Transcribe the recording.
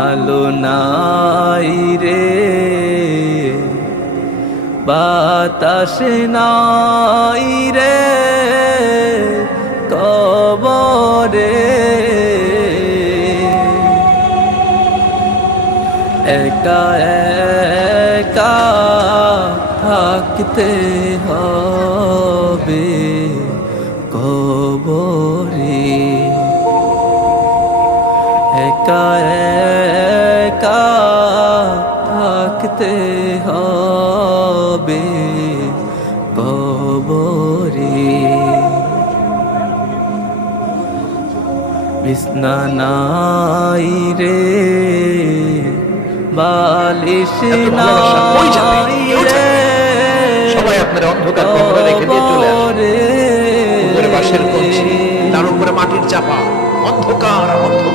আলো নাই রে, বাতাস নাই রে কবরে, একা একা থাকতে হবে কবরে, একা একা থাকতে হবে কবরে। বিছনা নাই রে, বালিশ নাই রে, সবাই আপনারা অন্ধকার কবরে রেখে দিয়ে চলে আসেন। উপরে বাঁশের কঞ্চি, তার উপরে মাটির চাপা, অন্ধকার অন্ধকার।